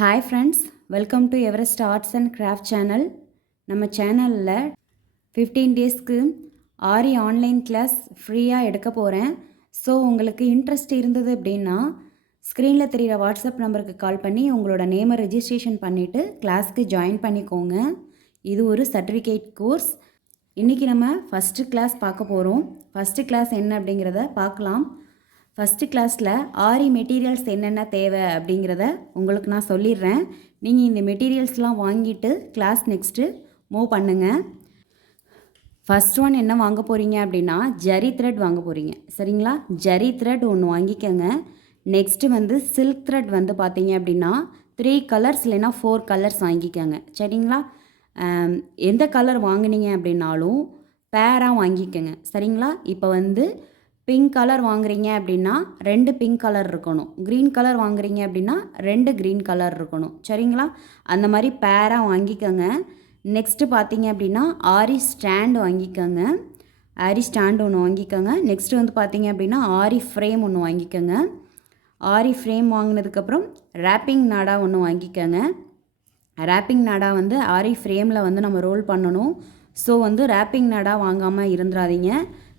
Hi friends, welcome to Everest arts and craft channel. நம்ம சேனலில் 15 டேஸ்க்கு ஆரி ஆன்லைன் கிளாஸ் ஃப்ரீயாக எடுக்க போகிறேன். ஸோ உங்களுக்கு இன்ட்ரெஸ்ட் இருந்தது அப்படின்னா ஸ்க்ரீனில் தெரிகிற வாட்ஸ்அப் நம்பருக்கு கால் பண்ணி உங்களோட நேமை ரெஜிஸ்ட்ரேஷன் பண்ணிவிட்டு கிளாஸ்க்கு ஜாயின் பண்ணிக்கோங்க. இது ஒரு சர்டிஃபிகேட் கோர்ஸ். இன்றைக்கி நம்ம ஃபஸ்ட்டு கிளாஸ் பார்க்க போகிறோம். ஃபஸ்ட்டு கிளாஸ் என்ன அப்படிங்கிறத பார்க்கலாம். ஃபஸ்ட்டு கிளாஸில் ஆரி மெட்டீரியல்ஸ் என்னென்ன தேவை அப்படிங்கிறத உங்களுக்கு நான் சொல்லிடுறேன். நீங்கள் இந்த மெட்டீரியல்ஸ்லாம் வாங்கிட்டு கிளாஸ் நெக்ஸ்ட்டு மூவ் பண்ணுங்கள். ஃபஸ்ட் ஒன் என்ன வாங்க போகிறீங்க அப்படின்னா ஜரி த்ரெட் வாங்க போகிறீங்க, சரிங்களா? ஜரி த்ரெட் ஒன்று வாங்கிக்கோங்க. நெக்ஸ்ட்டு வந்து சில்க் த்ரெட் வந்து பார்த்தீங்க அப்படின்னா 3 கலர்ஸ் இல்லைன்னா 4 கலர்ஸ் வாங்கிக்கோங்க, சரிங்களா? எந்த கலர் வாங்கினீங்க அப்படின்னாலும் பேராக வாங்கிக்கோங்க, சரிங்களா? இப்போ வந்து பிங்க் கலர் வாங்குறீங்க அப்படின்னா 2 பிங்க் கலர் இருக்கணும். க்ரீன் கலர் வாங்குறீங்க அப்படின்னா 2 க்ரீன் கலர் இருக்கணும், சரிங்களா? அந்த மாதிரி பேராக வாங்கிக்கோங்க. நெக்ஸ்ட்டு பார்த்தீங்க அப்படின்னா ஆரி ஸ்டாண்ட் வாங்கிக்கோங்க. ஆரி ஸ்டாண்ட் ஒன்று வாங்கிக்கோங்க. நெக்ஸ்ட்டு வந்து பார்த்தீங்க அப்படின்னா ஆரி ஃப்ரேம் ஒன்று வாங்கிக்கோங்க. ஆரி ஃப்ரேம் வாங்கினதுக்கப்புறம் ரேப்பிங் நாடா ஒன்று வாங்கிக்கோங்க. ரேப்பிங் நாடா வந்து ஆரி ஃப்ரேமில் வந்து நம்ம ரோல் பண்ணணும். ஸோ வந்து ரேப்பிங் நாடா வாங்காமல் இருந்துடாதீங்க.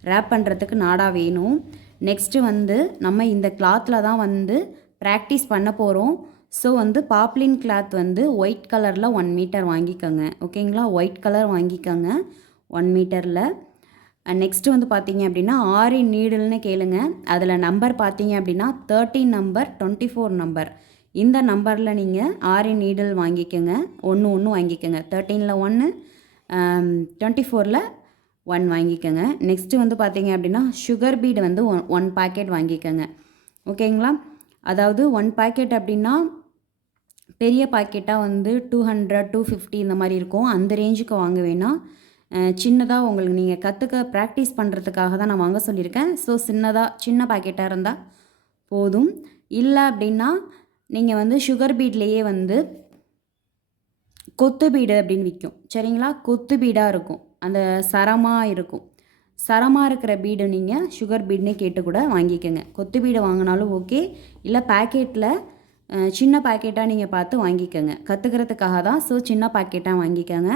ரேப் பண்ணுறதுக்கு நாடா வேணும். நெக்ஸ்ட்டு வந்து நம்ம இந்த கிளாத்தில் தான் வந்து ப்ராக்டிஸ் பண்ண போகிறோம். ஸோ வந்து பாப்லின் கிளாத் வந்து ஒயிட் கலரில் 1 மீட்டர் வாங்கிக்கோங்க, ஓகேங்களா? ஒயிட் கலர் வாங்கிக்கோங்க 1 மீட்டரில். நெக்ஸ்ட்டு வந்து பார்த்தீங்க அப்படின்னா ஆரி நீடில்னு கேளுங்க. அதில் நம்பர் பார்த்தீங்க அப்படின்னா 13 நம்பர் 24 நம்பர். இந்த நம்பரில் நீங்கள் ஆரி நீடில் வாங்கிக்கோங்க. ஒன்று வாங்கிக்கோங்க. 13ல் 1, 24ல் 1 வாங்கிக்கோங்க. நெக்ஸ்ட்டு வந்து பார்த்தீங்க அப்படின்னா சுகர் பீடு வந்து 1 பாக்கெட் வாங்கிக்கோங்க, ஓகேங்களா? அதாவது 1 பாக்கெட் அப்படின்னா பெரிய பாக்கெட்டாக வந்து 200 250 இந்த மாதிரி இருக்கும். அந்த ரேஞ்சுக்கு வாங்க வேணாம். சின்னதாக உங்களுக்கு நீங்கள் கற்றுக்க ப்ராக்டிஸ் பண்ணுறதுக்காக தான் நான் வாங்க சொல்லியிருக்கேன். ஸோ சின்ன பாக்கெட்டாக இருந்தால் போதும். இல்லை அப்படின்னா நீங்கள் வந்து சுகர் பீட்லேயே வந்து கொத்து பீடு அப்படின்னு விற்கும், சரிங்களா? கொத்து பீடாக இருக்கும், அந்த சரமாக இருக்கும். சரமாக இருக்கிற பீடு நீங்கள் சுகர் பீடுன்னு கேட்டு கூட வாங்கிக்கோங்க. கொத்து பீடு வாங்கினாலும் ஓகே. இல்லை பேக்கெட்டில் சின்ன பேக்கெட்டாக நீங்கள் பார்த்து வாங்கிக்கோங்க, கற்றுக்கிறதுக்காக தான். ஸோ சின்ன பேக்கெட்டாக வாங்கிக்கோங்க.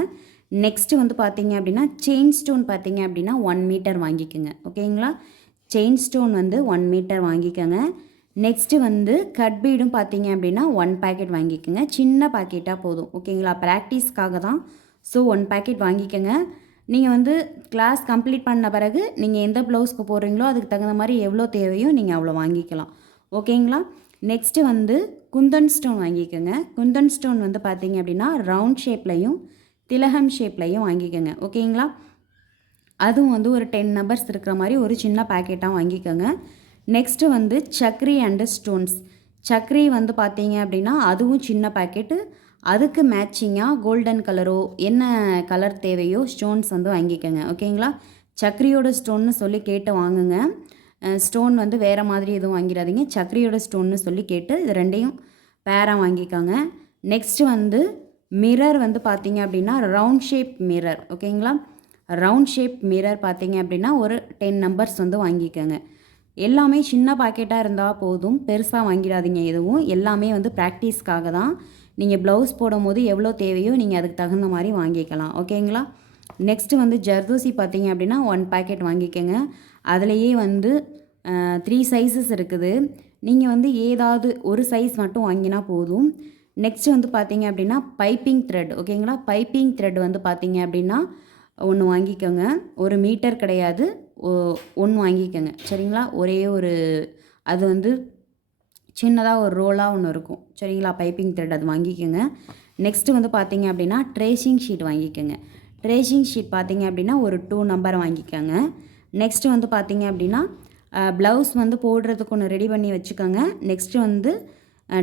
நெக்ஸ்ட்டு வந்து பார்த்தீங்க அப்படின்னா செயின் ஸ்டோன் பார்த்தீங்க அப்படின்னா 1 மீட்டர் வாங்கிக்கோங்க, ஓகேங்களா? செயின் ஸ்டோன் வந்து 1 மீட்டர் வாங்கிக்கோங்க. நெக்ஸ்ட்டு வந்து கட் பீடும் பார்த்தீங்க அப்படின்னா 1 பாக்கெட் வாங்கிக்கோங்க. சின்ன பாக்கெட்டாக போதும், ஓகேங்களா? ப்ராக்டிஸ்க்காக தான். ஸோ 1 பாக்கெட் வாங்கிக்கோங்க. நீங்கள் வந்து கிளாஸ் கம்ப்ளீட் பண்ண பிறகு நீங்கள் எந்த ப்ளவுஸ்க்கு போடுறீங்களோ அதுக்கு தகுந்த மாதிரி எவ்வளோ தேவையோ நீங்கள் அவ்வளோ வாங்கிக்கலாம், ஓகேங்களா? நெக்ஸ்ட்டு வந்து குந்தன் ஸ்டோன் வாங்கிக்கோங்க. குந்தன் ஸ்டோன் வந்து பார்த்தீங்க அப்படின்னா ரவுண்ட் ஷேப்லையும் திலகம் ஷேப்லையும் வாங்கிக்கோங்க, ஓகேங்களா? அதுவும் வந்து ஒரு 10 நம்பர்ஸ் இருக்கிற மாதிரி ஒரு சின்ன பேக்கெட்டாக வாங்கிக்கோங்க. நெக்ஸ்ட்டு வந்து சக்ரி அண்டு ஸ்டோன்ஸ். சக்ரி வந்து பார்த்தீங்க அப்படின்னா அதுவும் சின்ன பேக்கெட்டு. அதுக்கு மேட்சிங்காக கோல்டன் கலரோ என்ன கலர் தேவையோ ஸ்டோன்ஸ் வந்து வாங்கிக்கோங்க, ஓகேங்களா? சக்ரியோட ஸ்டோன்னு சொல்லி கேட்டு வாங்குங்க. ஸ்டோன் வந்து வேறு மாதிரி எதுவும் வாங்கிடாதீங்க. சக்ரியோட ஸ்டோன்னு சொல்லி கேட்டு இது 2யும் பேராக வாங்கிக்கோங்க. நெக்ஸ்ட்டு வந்து மிரர் வந்து பார்த்தீங்க அப்படின்னா ரவுண்ட் ஷேப் மிரர், ஓகேங்களா? ரவுண்ட் ஷேப் மிரர் பார்த்தீங்க அப்படின்னா ஒரு 10 நம்பர்ஸ் வந்து வாங்கிக்கோங்க. எல்லாமே சின்ன பாக்கெட்டாக இருந்தால் போதும், பெருசாக வாங்கிடாதீங்க எதுவும். எல்லாமே வந்து ப்ராக்டிஸ்க்காக தான். நீங்கள் ப்ளவுஸ் போடும் போது எவ்வளோ தேவையோ நீங்கள் அதுக்கு தகுந்த மாதிரி வாங்கிக்கலாம், ஓகேங்களா? நெக்ஸ்ட்டு வந்து ஜர்தோசி பார்த்தீங்க அப்படின்னா 1 பாக்கெட் வாங்கிக்கோங்க. அதுலேயே வந்து 3 சைஸஸ் இருக்குது. நீங்கள் வந்து ஏதாவது ஒரு சைஸ் மட்டும் வாங்கினா போதும். நெக்ஸ்ட்டு வந்து பார்த்தீங்க அப்படின்னா பைப்பிங் த்ரெட், ஓகேங்களா? பைப்பிங் த்ரெட் வந்து பார்த்தீங்க அப்படின்னா 1 வாங்கிக்கோங்க. 1 மீட்டர் கிடையாது, 1 வாங்கிக்கோங்க, சரிங்களா? ஒரே ஒரு அது வந்து சின்னதாக ஒரு ரோலாக ஒன்று இருக்கும், சரிங்களா? பைப்பிங் த்ரெட் அது வாங்கிக்கோங்க. நெக்ஸ்ட்டு வந்து பார்த்தீங்க அப்படின்னா ட்ரேசிங் ஷீட் வாங்கிக்கோங்க. ட்ரேசிங் ஷீட் பார்த்தீங்க அப்படின்னா ஒரு 2 நம்பர் வாங்கிக்கோங்க. நெக்ஸ்ட்டு வந்து பார்த்தீங்க அப்படின்னா ப்ளவுஸ் வந்து போடுறதுக்கு ஒன்று ரெடி பண்ணி வச்சுக்கோங்க. நெக்ஸ்ட்டு வந்து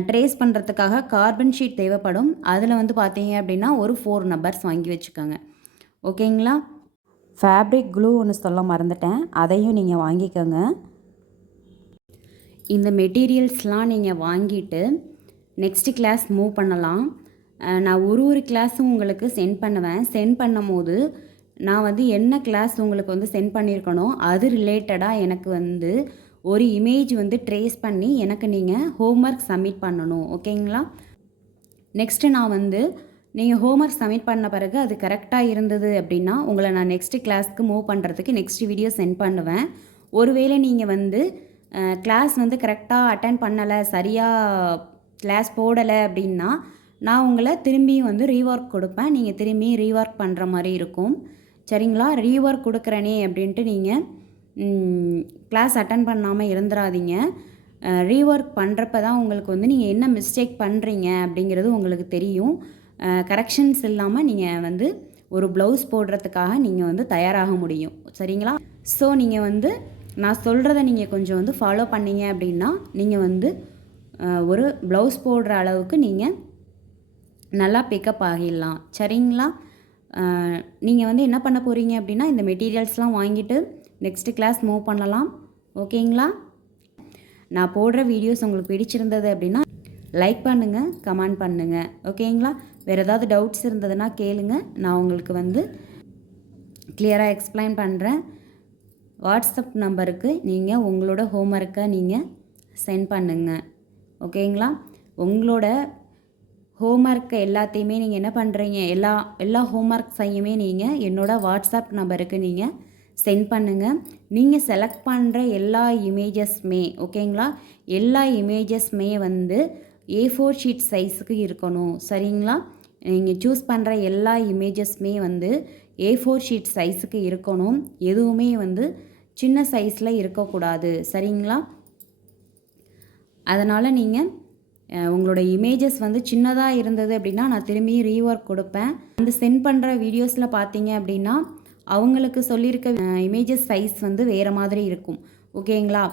ட்ரேஸ் பண்ணுறதுக்காக கார்பன் ஷீட் தேவைப்படும். அதில் வந்து பார்த்தீங்க அப்படின்னா ஒரு 4 நம்பர்ஸ் வாங்கி வச்சுக்கோங்க, ஓகேங்களா? ஃபேப்ரிக் க்ளூ ஒன்று சொல்ல மறந்துட்டேன், அதையும் நீங்கள் வாங்கிக்கோங்க. இந்த மெட்டீரியல்ஸ்லாம் நீங்கள் வாங்கிட்டு நெக்ஸ்ட்டு கிளாஸ் மூவ் பண்ணலாம். நான் ஒரு கிளாஸும் உங்களுக்கு சென்ட் பண்ணுவேன். சென்ட் பண்ணும் போது நான் வந்து என்ன கிளாஸ் உங்களுக்கு வந்து சென்ட் பண்ணியிருக்கனோ அது ரிலேட்டடாக எனக்கு வந்து ஒரு இமேஜ் வந்து ட்ரேஸ் பண்ணி எனக்கு நீங்கள் ஹோம்ஒர்க் சப்மிட் பண்ணணும், ஓகேங்களா? நெக்ஸ்ட்டு நான் வந்து நீங்கள் ஹோம்ஒர்க் சப்மிட் பண்ண பிறகு அது கரெக்டாக இருந்தது அப்படின்னா உங்களை நான் நெக்ஸ்ட்டு கிளாஸ்க்கு மூவ் பண்ணுறதுக்கு நெக்ஸ்ட் வீடியோ சென்ட் பண்ணுவேன். ஒருவேளை நீங்கள் வந்து கிளாஸ் வந்து கரெக்டாக அட்டென்ட் பண்ணலை, சரியாக கிளாஸ் போடலை அப்படின்னா நான் உங்களை திரும்பியும் வந்து ரீஒர்க் கொடுப்பேன். நீங்கள் திரும்பியும் ரீஒர்க் பண்ணுற மாதிரி இருக்கும். சரிங்களா? ரீஒர்க் கொடுக்குறேனே அப்படின்ட்டு நீங்கள் கிளாஸ் அட்டன் பண்ணாமல் இருந்துடாதீங்க. ரீஒர்க் பண்ணுறப்ப தான் உங்களுக்கு வந்து நீங்கள் என்ன மிஸ்டேக் பண்ணுறீங்க அப்படிங்கிறது உங்களுக்கு தெரியும். கரெக்ஷன்ஸ் இல்லாமல் நீங்கள் வந்து ஒரு ப்ளவுஸ் போடுறதுக்காக நீங்கள் வந்து தயாராக முடியும். சரிங்களா? ஸோ நீங்கள் வந்து நான் சொல்கிறத நீங்கள் கொஞ்சம் வந்து ஃபாலோ பண்ணீங்க அப்படின்னா நீங்கள் வந்து ஒரு ப்ளவுஸ் போடுற அளவுக்கு நீங்கள் நல்லா பிக்கப் ஆகிடலாம். சரிங்களா? நீங்கள் வந்து என்ன பண்ண போகிறீங்க அப்படின்னா இந்த மெட்டீரியல்ஸ்லாம் வாங்கிட்டு நெக்ஸ்ட்டு கிளாஸ் மூவ் பண்ணலாம். ஓகேங்களா? நான் போடுற வீடியோஸ் உங்களுக்கு பிடிச்சிருந்தது அப்படின்னா லைக் பண்ணுங்கள், கமெண்ட் பண்ணுங்கள். ஓகேங்களா? வேறு ஏதாவது டவுட்ஸ் இருந்ததுன்னா கேளுங்க, நான் உங்களுக்கு வந்து கிளியராக எக்ஸ்பிளைன் பண்ணுறேன். வாட்ஸ்அப் நம்பருக்கு நீங்கள் உங்களோட ஹோம்ஒர்க்கை நீங்கள் சென்ட் பண்ணுங்கள். ஓகேங்களா? உங்களோட ஹோம்ஒர்க்கு எல்லாத்தையுமே நீங்கள் என்ன பண்ணுறீங்க, எல்லா ஹோம்ஒர்க்ஸையுமே நீங்கள் என்னோடய வாட்ஸ்அப் நம்பருக்கு நீங்கள் சென்ட் பண்ணுங்கள். நீங்கள் செலக்ட் பண்ணுற எல்லா இமேஜஸ்மே ஓகேங்களா, எல்லா இமேஜஸ்மே வந்து A4 ஷீட் சைஸுக்கு இருக்கணும். சரிங்களா? நீங்கள் சூஸ் பண்ணுற எல்லா இமேஜஸ்மே வந்து A4 ஷீட் சைஸுக்கு இருக்கணும். எதுவுமே வந்து சின்ன சைஸில் இருக்கக்கூடாது. சரிங்களா? அதனால் நீங்கள் உங்களோட இமேஜஸ் வந்து சின்னதாக இருந்தது அப்படின்னா நான் திரும்பியும் ரீஒர்க் கொடுப்பேன். அந்த சென்ட் பண்ணுற வீடியோஸில் பார்த்தீங்க அப்படின்னா அவங்களுக்கு சொல்லியிருக்க இமேஜஸ் சைஸ் வந்து வேறு மாதிரி இருக்கும். ஓகேங்களா?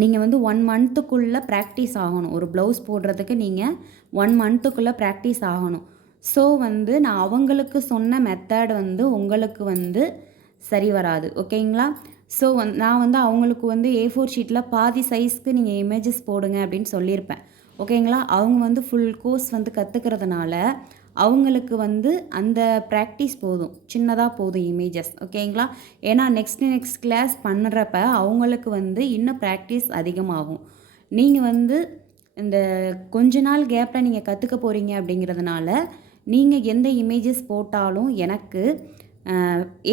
நீங்கள் வந்து 1 மந்த்துக்குள்ளே ப்ராக்டிஸ் ஆகணும். ஒரு ப்ளவுஸ் போடுறதுக்கு நீங்கள் 1 மந்த்துக்குள்ளே ப்ராக்டிஸ் ஆகணும். ஸோ வந்து நான் அவங்களுக்கு சொன்ன மெத்தட் வந்து உங்களுக்கு வந்து சரி வராது. ஓகேங்களா? ஸோ நான் வந்து அவங்களுக்கு வந்து A4 ஷீட்டில் பாதி சைஸ்க்கு நீங்கள் இமேஜஸ் போடுங்க அப்படின்னு சொல்லியிருப்பேன். ஓகேங்களா? அவங்க வந்து ஃபுல் கோர்ஸ் வந்து கற்றுக்கிறதுனால அவங்களுக்கு வந்து அந்த ப்ராக்டிஸ் போதும், சின்னதாக போதும் இமேஜஸ். ஓகேங்களா? ஏன்னா நெக்ஸ்ட் கிளாஸ் பண்ணுறப்ப அவங்களுக்கு வந்து இன்னும் ப்ராக்டிஸ் அதிகமாகும். நீங்கள் வந்து இந்த கொஞ்ச நாள் கேப்பில் நீங்கள் கற்றுக்க போகிறீங்க அப்படிங்கிறதுனால நீங்கள் எந்த இமேஜஸ் போட்டாலும் எனக்கு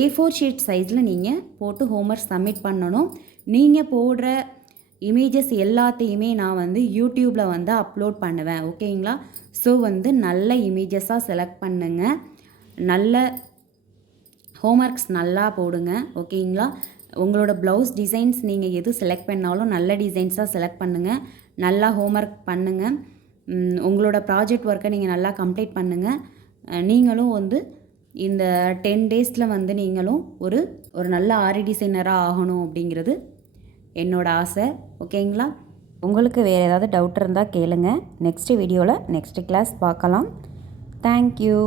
A4 ஷீட் சைஸில் நீங்கள் போட்டு ஹோம்ஒர்க் சப்மிட் பண்ணணும். நீங்கள் போடுற இமேஜஸ் எல்லாத்தையுமே நான் வந்து யூடியூப்பில் வந்து அப்லோட் பண்ணுவேன். ஓகேங்களா? ஸோ வந்து நல்ல இமேஜஸாக செலக்ட் பண்ணுங்கள், நல்ல ஹோம்ஒர்க்ஸ் நல்லா போடுங்க. ஓகேங்களா? உங்களோட ப்ளவுஸ் டிசைன்ஸ் நீங்கள் எது செலக்ட் பண்ணாலும் நல்ல டிசைன்ஸாக செலக்ட் பண்ணுங்கள், நல்லா ஹோம்ஒர்க் பண்ணுங்கள். உங்களோட ப்ராஜெக்ட் ஒர்க்கை நீங்கள் நல்லா கம்ப்ளீட் பண்ணுங்கள். நீங்களும் வந்து இந்த 10 டேஸில் வந்து நீங்களும் ஒரு நல்ல ஆரி டிசைனராக ஆகணும் அப்படிங்கிறது என்னோடய ஆசை. ஓகேங்களா? உங்களுக்கு வேறு ஏதாவது டவுட் இருந்தால் கேளுங்க. நெக்ஸ்ட் வீடியோவில் நெக்ஸ்ட் கிளாஸ் பார்க்கலாம். தேங்க்யூ.